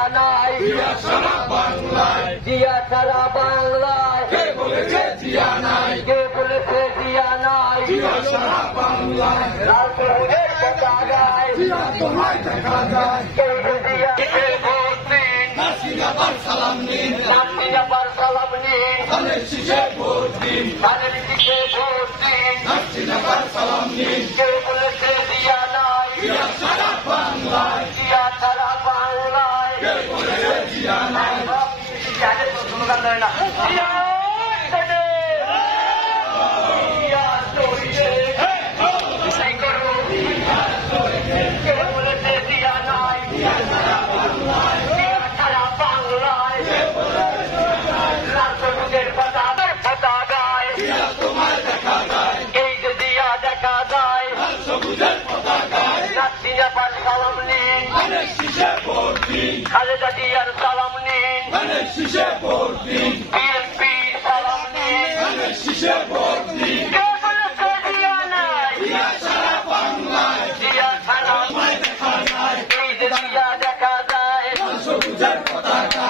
জিয়া নাই, জিয়া সারা বাংলায়, জিয়া সারা বাংলায়, কে বলেছে জিয়া নাই, কে বলেছে জিয়া নাই, জিয়া সারা বাংলায়, লাল সবুজের পতাকায় জিয়া তোমায় দেখা যায়, কে জিয়া কে ভোট দিন, হাসিনাবার সালাম নিন, হাসিনাবার সালাম নিন, ধানের শীষে ভোট দিন, ধানের শীষে ভোট দিন, হাসিনাবার সালাম নিন, কে বলেছে জিয়া নাই, জিয়া সারা বাংলায়, জিয়া সারা বাংলায়, কে বলেছে জিয়া নাই, স্লোগান দেয় না জিয়া চলে, জিয়া চলে, এই করো, কে বলেছে জিয়া নাই, জিয়া সারা বাংলায়, লাল সবুজের পতাকায় জিয়া তোমায় দেখা যায়, এই যে জিয়া দেখা যায়, লাল সবুজের পতাকায়, হাসিনাবার সালাম নিন, ধানের শীষে ভোট দিন, খালেদা জিয়ার সালাম নিন, ধানের শীষে ভোট দিন, বিএনপি সালাম নিন, ধানের শীষে ভোট দিন, কে বলেছে জিয়া নাই, জিয়া সারা বাংলায়, জিয়া ছাড়া তোমায় দেখা যায়, এই যে জিয়া দেখা যায়, লাল সবুজের পতাকা